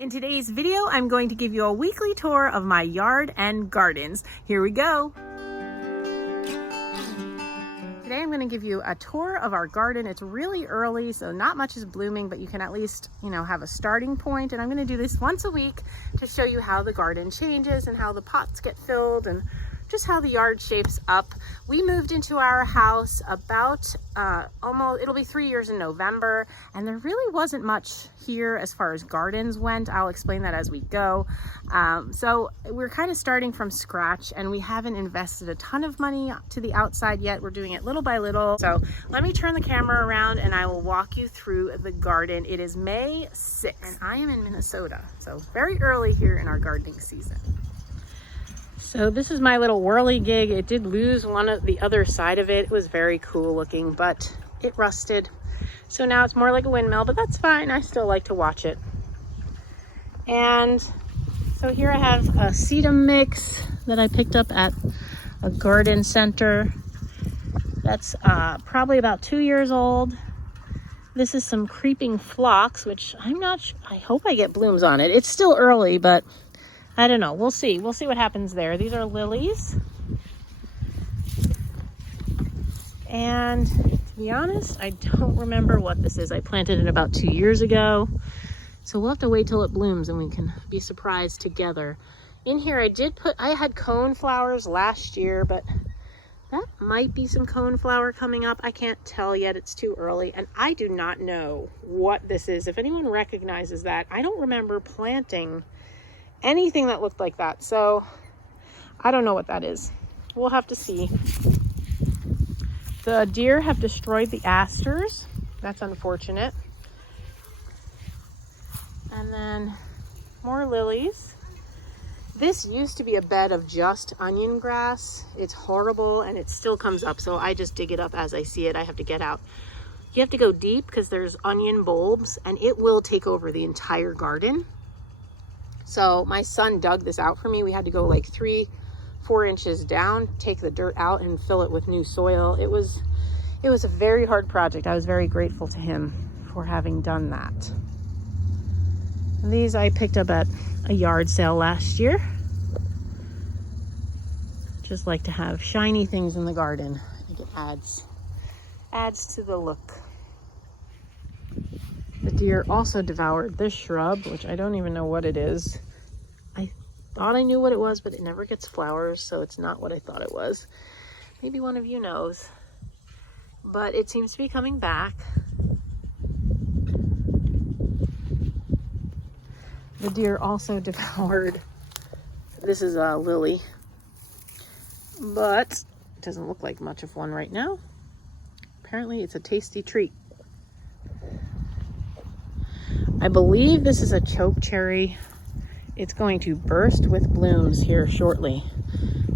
In today's video, I'm going to give you a weekly tour of my yard and gardens. Here we go. Today I'm going to give you a tour of our garden. It's really early, so not much is blooming, but you can at least, have a starting point. And I'm going to do this once a week to show you how the garden changes and how the pots get filled and just how the yard shapes up. We moved into our house about it'll be 3 years in November, and there really wasn't much here as far as gardens went. I'll explain that as we go. So we're kind of starting from scratch, and we haven't invested a ton of money to the outside yet. We're doing it little by little. So let me turn the camera around and I will walk you through the garden. It is May 6th, and I am in Minnesota, so very early here in our gardening season. So this is my little whirly gig. It did lose one of the other side of it. It was very cool looking, but it rusted. So now it's more like a windmill, but that's fine. I still like to watch it. And so here I have a sedum mix that I picked up at a garden center. That's probably about 2 years old. This is some creeping phlox, which I hope I get blooms on it. It's still early, but I don't know. We'll see. We'll see what happens there. These are lilies. And to be honest, I don't remember what this is. I planted it about 2 years ago. So we'll have to wait till it blooms and we can be surprised together. In here I had cone flowers last year, but that might be some cone flower coming up. I can't tell yet. It's too early. And I do not know what this is. If anyone recognizes that, I don't remember planting anything that looked like that, so I don't know what that is. We'll have to see. The deer have destroyed the asters. That's unfortunate. And then more lilies. This used to be a bed of just onion grass. It's horrible and it still comes up, so I just dig it up as I see it. I have to get out. You have to go deep because there's onion bulbs and it will take over the entire garden. So my son dug this out for me. We had to go like 3-4 inches down, take the dirt out and fill it with new soil. It was a very hard project. I was very grateful to him for having done that. And these I picked up at a yard sale last year. Just like to have shiny things in the garden. I think it adds to the look. The deer also devoured this shrub, which I don't even know what it is. I thought I knew what it was, but it never gets flowers, so it's not what I thought it was. Maybe one of you knows. But it seems to be coming back. The deer also devoured, this is a lily, but it doesn't look like much of one right now. Apparently it's a tasty treat. I believe this is a choke cherry. It's going to burst with blooms here shortly,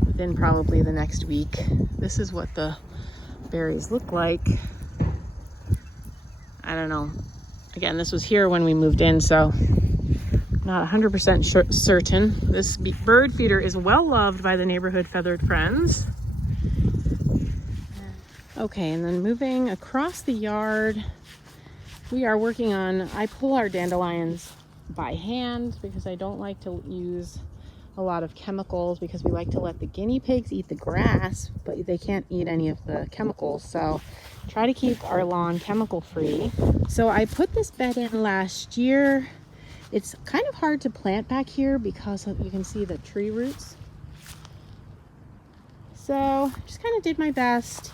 within probably the next week. This is what the berries look like. I don't know. Again, this was here when we moved in, so not 100% certain. This bird feeder is well loved by the neighborhood feathered friends. Okay, and then moving across the yard, we are working on, I pull our dandelions by hand because I don't like to use a lot of chemicals because we like to let the guinea pigs eat the grass, but they can't eat any of the chemicals. So try to keep our lawn chemical free. So I put this bed in last year. It's kind of hard to plant back here because you can see the tree roots. So just kind of did my best.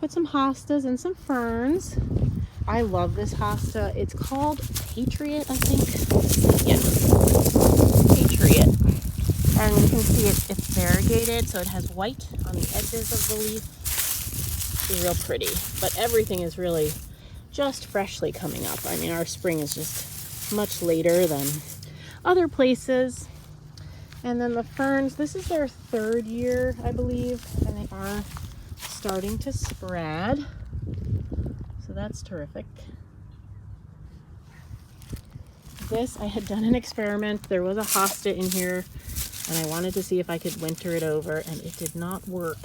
Put some hostas and some ferns. I love this hosta. It's called Patriot, I think. Yeah, Patriot. And you can see it's variegated, so it has white on the edges of the leaf. It's real pretty. But everything is really just freshly coming up. I mean, our spring is just much later than other places. And then the ferns, this is their 3rd year, I believe, and they are starting to spread. So that's terrific. This, I had done an experiment. There was a hosta in here and I wanted to see if I could winter it over, and it did not work.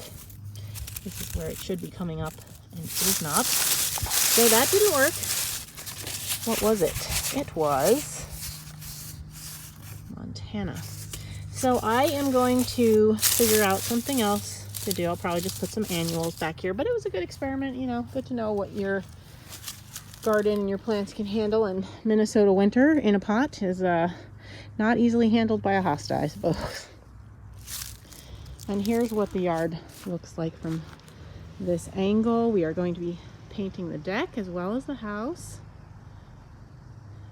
This is where it should be coming up and it is not. So that didn't work. What was it? It was Hannah. So I am going to figure out something else to do. I'll probably just put some annuals back here, but it was a good experiment, you know, good to know what your garden and your plants can handle. And Minnesota winter in a pot is not easily handled by a hosta, I suppose. And here's what the yard looks like from this angle. We are going to be painting the deck as well as the house.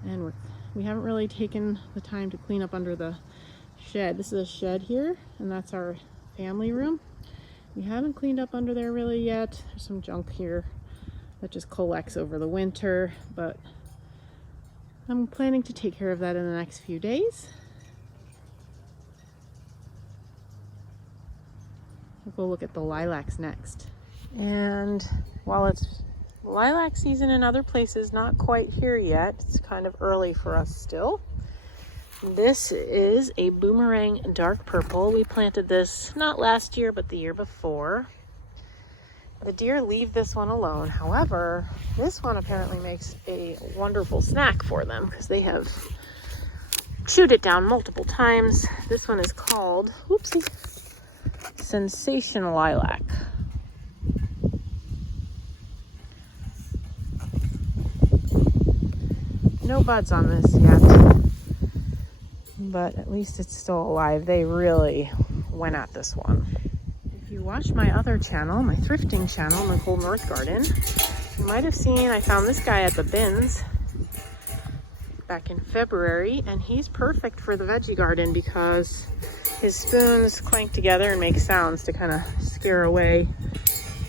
And we haven't really taken the time to clean up under the shed. This is a shed here, and that's our family room. We haven't cleaned up under there really yet. There's some junk here that just collects over the winter, but I'm planning to take care of that in the next few days. We'll go look at the lilacs next. And while it's lilac season in other places, not quite here yet. It's kind of early for us still. This is a boomerang dark purple. We planted this not last year, but the year before. The deer leave this one alone. However, this one apparently makes a wonderful snack for them because they have chewed it down multiple times. This one is called, whoopsie, Sensational Lilac. No buds on this yet, but at least it's still alive. They really went at this one. If you watch my other channel, my thrifting channel, Nicole Northgarden, you might have seen I found this guy at the bins back in February, and he's perfect for the veggie garden because his spoons clank together and make sounds to kind of scare away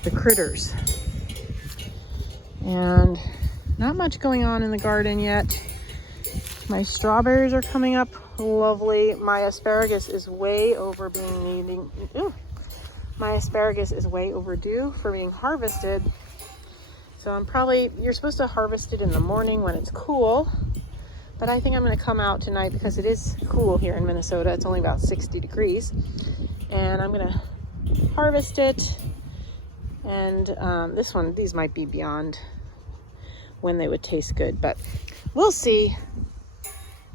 the critters. And not much going on in the garden yet. My strawberries are coming up lovely. My asparagus is way over my asparagus is way overdue for being harvested. So you're supposed to harvest it in the morning when it's cool, but I think I'm going to come out tonight because it is cool here in Minnesota. It's only about 60 degrees, and I'm going to harvest it. And these might be beyond when they would taste good, but we'll see.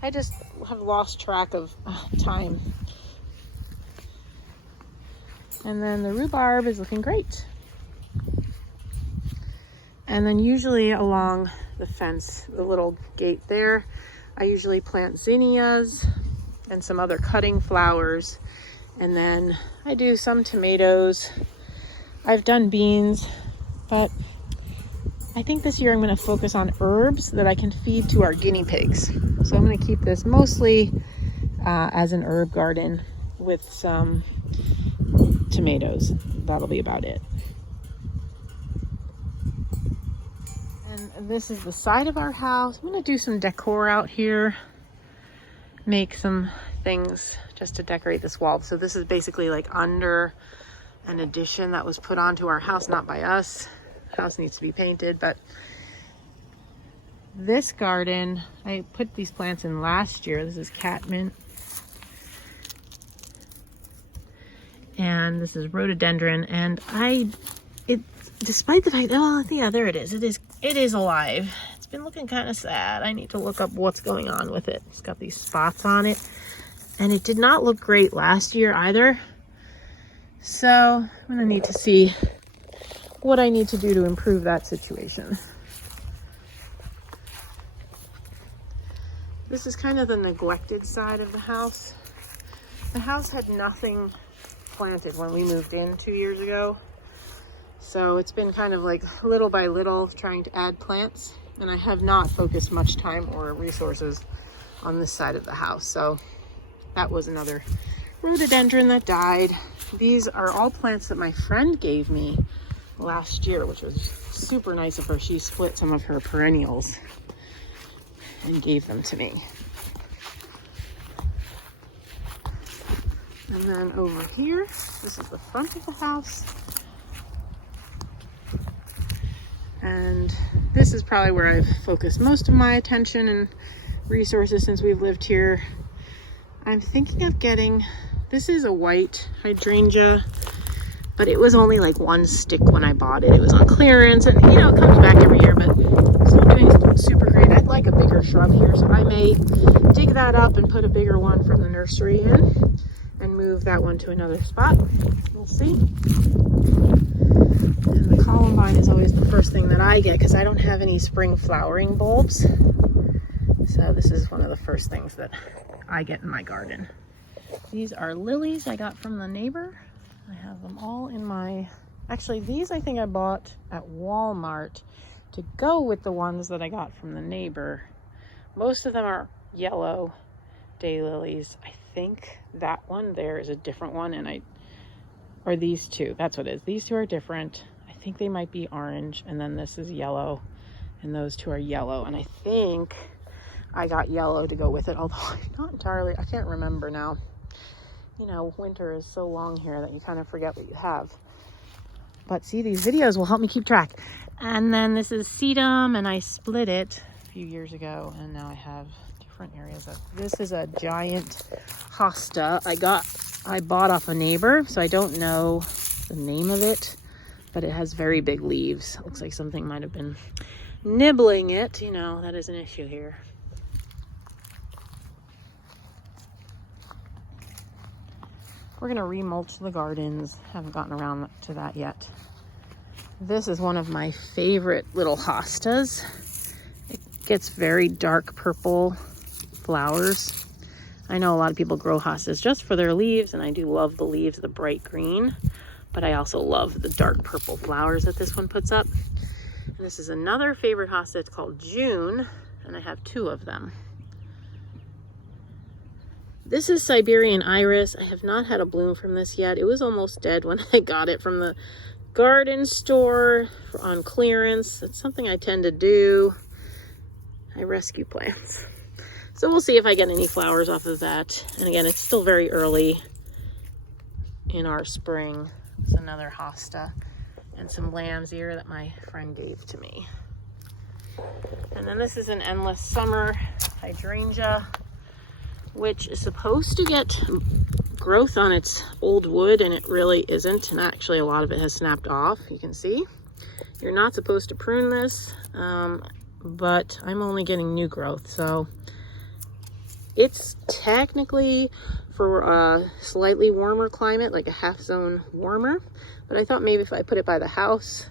I just have lost track of time. And then the rhubarb is looking great. And then usually along the fence, the little gate there, I usually plant zinnias and some other cutting flowers. And then I do some tomatoes. I've done beans, but I think this year I'm going to focus on herbs that I can feed to our guinea pigs. So I'm going to keep this mostly as an herb garden with some tomatoes. That'll be about it. And this is the side of our house. I'm going to do some decor out here. Make some things just to decorate this wall. So this is basically like under an addition that was put onto our house, not by us. House needs to be painted, but this garden, I put these plants in last year. This is catmint, and this is rhododendron, and despite the fact, yeah, there it is. It is alive. It's been looking kind of sad. I need to look up what's going on with it. It's got these spots on it, and it did not look great last year either. So I'm gonna need to see what I need to do to improve that situation. This is kind of the neglected side of the house. The house had nothing planted when we moved in 2 years ago. So it's been kind of like little by little trying to add plants, and I have not focused much time or resources on this side of the house. So that was another rhododendron that died. These are all plants that my friend gave me last year, which was super nice of her. She split some of her perennials and gave them to me. And then over here, this is the front of the house. And this is probably where I've focused most of my attention and resources since we've lived here. I'm thinking of getting, this is a white hydrangea, but it was only like one stick when I bought it. It was on clearance, and you know, it comes back every year, but it's not doing super great. I like a bigger shrub here, so I may dig that up and put a bigger one from the nursery in and move that one to another spot. We'll see. And the columbine is always the first thing that I get because I don't have any spring flowering bulbs. So this is one of the first things that I get in my garden. These are lilies I got from the neighbor. I have them all in my, actually these I think I bought at Walmart to go with the ones that I got from the neighbor. Most of them are yellow daylilies. I think that one there is a different one, and or these two, that's what it is. These two are different. I think they might be orange, and then this is yellow, and those two are yellow. And I think I got yellow to go with it, although I'm not entirely, I can't remember now. You know, winter is so long here that you kind of forget what you have. But see, these videos will help me keep track. And then this is sedum, and I split it a few years ago, and now I have different areas of. This is a giant hosta I bought off a neighbor, so I don't know the name of it, but it has very big leaves. It looks like something might have been nibbling it. You know, that is an issue here. We're gonna remulch the gardens. Haven't gotten around to that yet. This is one of my favorite little hostas. It gets very dark purple flowers. I know a lot of people grow hostas just for their leaves, and I do love the leaves, the bright green, but I also love the dark purple flowers that this one puts up. And this is another favorite hosta. It's called June, and I have two of them. This is Siberian iris. I have not had a bloom from this yet. It was almost dead when I got it from the garden store on clearance. It's something I tend to do. I rescue plants. So we'll see if I get any flowers off of that. And again, it's still very early in our spring. It's another hosta and some lamb's ear that my friend gave to me. And then this is an endless summer hydrangea, which is supposed to get growth on its old wood, and it really isn't. And actually a lot of it has snapped off. You can see you're not supposed to prune this, but I'm only getting new growth. So it's technically for a slightly warmer climate, like a half zone warmer, but I thought maybe if I put it by the house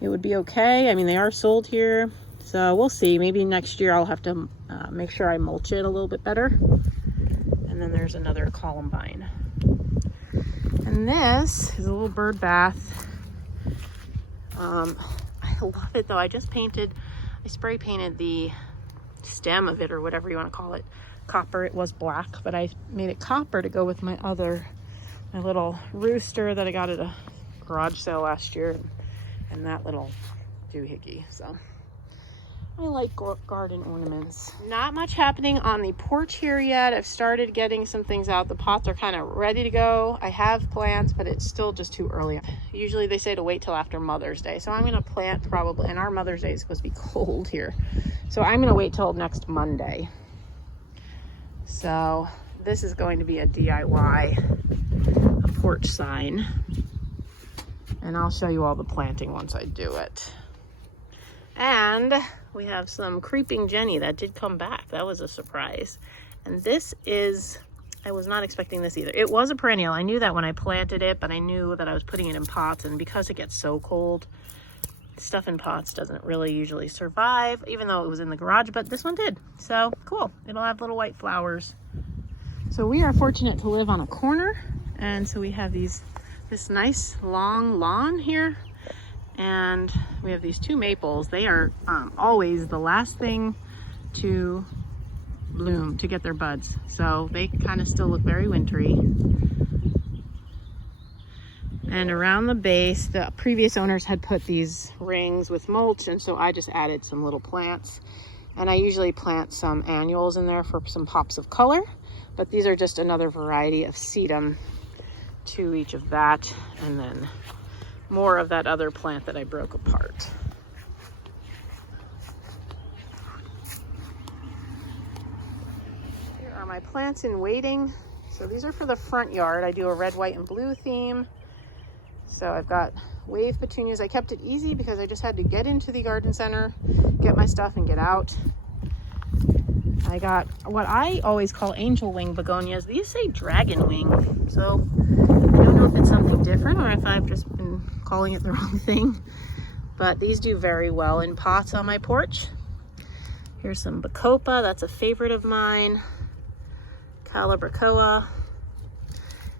it would be okay. I mean, they are sold here, so we'll see. Maybe next year I'll have to make sure I mulch it a little bit better. And then there's another columbine. And this is a little bird bath. I love it though. I spray painted the stem of it, or whatever you want to call it, copper. It was black, but I made it copper to go with my little rooster that I got at a garage sale last year, and that little doohickey. So I like garden ornaments. Not much happening on the porch here yet. I've started getting some things out. The pots are kind of ready to go. I have plants, but it's still just too early. Usually they say to wait till after Mother's Day. So I'm going to plant probably, and our Mother's Day is supposed to be cold here. So I'm going to wait till next Monday. So this is going to be a DIY porch sign. And I'll show you all the planting once I do it. And we have some creeping Jenny that did come back. That was a surprise. And this is, I was not expecting this either. It was a perennial. I knew that when I planted it, but I knew that I was putting it in pots, and because it gets so cold, stuff in pots doesn't really usually survive, even though it was in the garage, but this one did. So cool. It'll have little white flowers. So we are fortunate to live on a corner, and so we have this nice long lawn here. And we have these two maples. They are always the last thing to bloom, to get their buds. So they kind of still look very wintry. And around the base, the previous owners had put these rings with mulch, and so I just added some little plants. And I usually plant some annuals in there for some pops of color, but these are just another variety of sedum to each of that, and then more of that other plant that I broke apart. Here are my plants in waiting. So these are for the front yard. I do a red, white, and blue theme. So I've got wave petunias. I kept it easy because I just had to get into the garden center, get my stuff, and get out. I got what I always call angel wing begonias. These say dragon wing, so I don't know if it's something different or if I've just been calling it the wrong thing. But these do very well in pots on my porch. Here's some bacopa, that's a favorite of mine. Calibrachoa.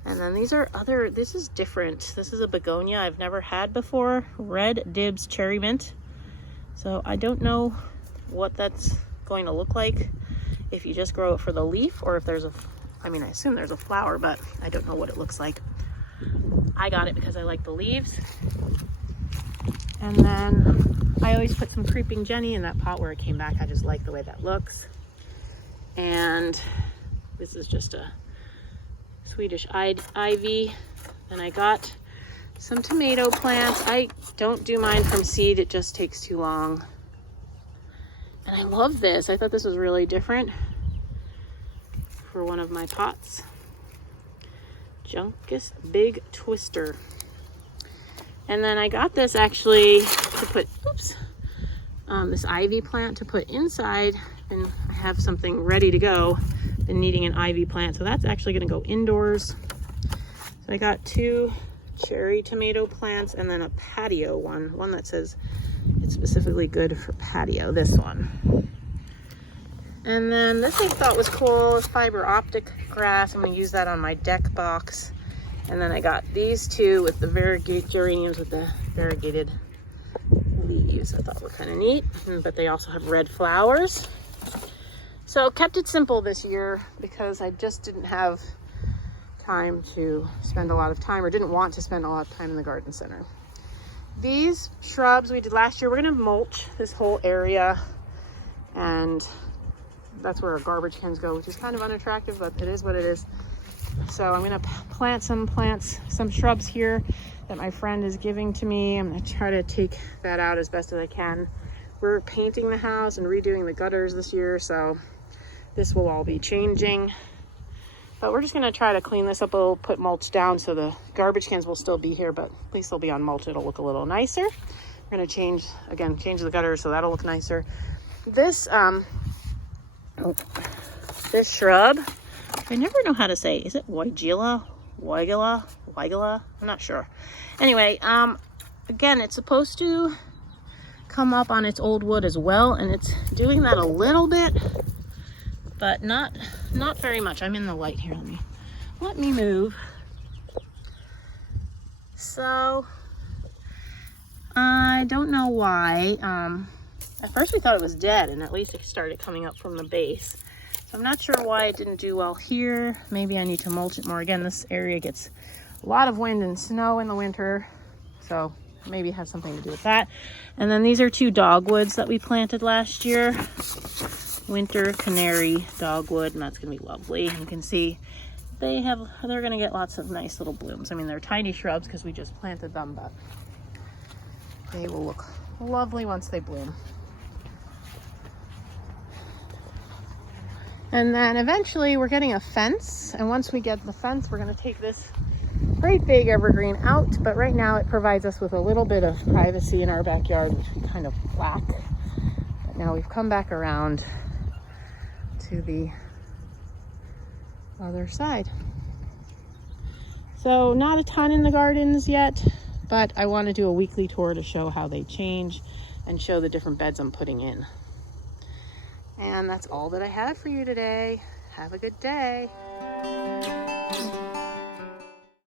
And then these are other, this is different. This is a begonia I've never had before. Red Dibs Cherry Mint. So I don't know what that's going to look like if you just grow it for the leaf or if there's a, I mean, I assume there's a flower, but I don't know what it looks like. I got it because I like the leaves. And then I always put some creeping Jenny in that pot where it came back. I just like the way that looks. And this is just a Swedish ivy. And I got some tomato plants. I don't do mine from seed. It just takes too long. And I love this. I thought this was really different for one of my pots. Junkus Big Twister. And then I got this actually to put, this ivy plant to put inside, and I have something ready to go. Been needing an ivy plant, so that's actually gonna go indoors. So I got 2 cherry tomato plants and then a patio one that says it's specifically good for patio, this one. And then this I thought was cool, is fiber optic grass. I'm gonna use that on my deck box. And then I got these 2 with the variegated geraniums with the variegated leaves. I thought were kind of neat, but they also have red flowers. So kept it simple this year because I just didn't have time to spend a lot of time, or didn't want to spend a lot of time in the garden center. These shrubs we did last year, we're gonna mulch this whole area, and that's where our garbage cans go, which is kind of unattractive, but it is what it is. So I'm gonna plant some shrubs here that my friend is giving to me. I'm gonna try to take that out as best as I can. We're painting the house and redoing the gutters this year, so this will all be changing. But we're just gonna try to clean this up a little, put mulch down so the garbage cans will still be here, but at least they'll be on mulch. It'll look a little nicer. We're gonna change the gutters so that'll look nicer. This, this shrub, I never know how to say. Is it Weigela? I'm not sure. Anyway, again, it's supposed to come up on its old wood as well, and it's doing that a little bit, but not very much. I'm in the light here. Let me move. So I don't know why. At first we thought it was dead, and at least it started coming up from the base. So I'm not sure why it didn't do well here. Maybe I need to mulch it more. Again, this area gets a lot of wind and snow in the winter, so maybe it has something to do with that. And then these are 2 dogwoods that we planted last year. Winter canary dogwood, and that's gonna be lovely. You can see they're gonna get lots of nice little blooms. I mean, they're tiny shrubs because we just planted them, but they will look lovely once they bloom. And then eventually we're getting a fence, and once we get the fence, we're gonna take this great big evergreen out, but right now it provides us with a little bit of privacy in our backyard, which we kind of lack. But now we've come back around to the other side. So not a ton in the gardens yet, but I want to do a weekly tour to show how they change and show the different beds I'm putting in. And that's all that I had for you today. Have a good day.